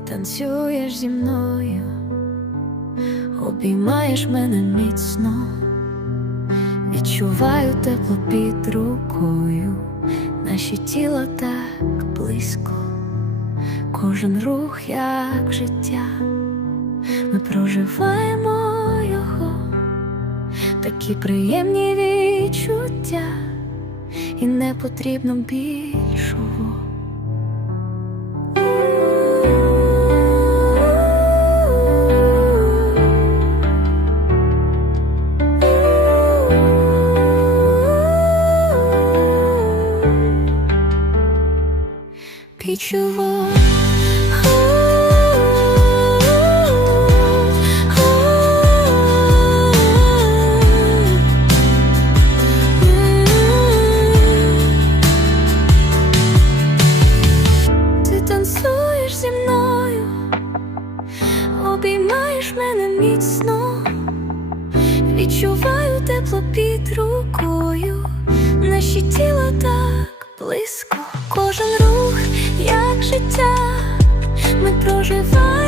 танцюєш зі мною, обіймаєш мене міцно, відчуваю тепло під рукою, наші тіла так близько, кожен рух як життя, ми проживаємо його, такі приємні відчуття, і не потрібно більшого. Пічово. Ти танцюєш зі мною, обіймаєш мене міцно, відчуваю тепло під рукою, наші тіла так близько, кожен рух як життя, ми проживаємо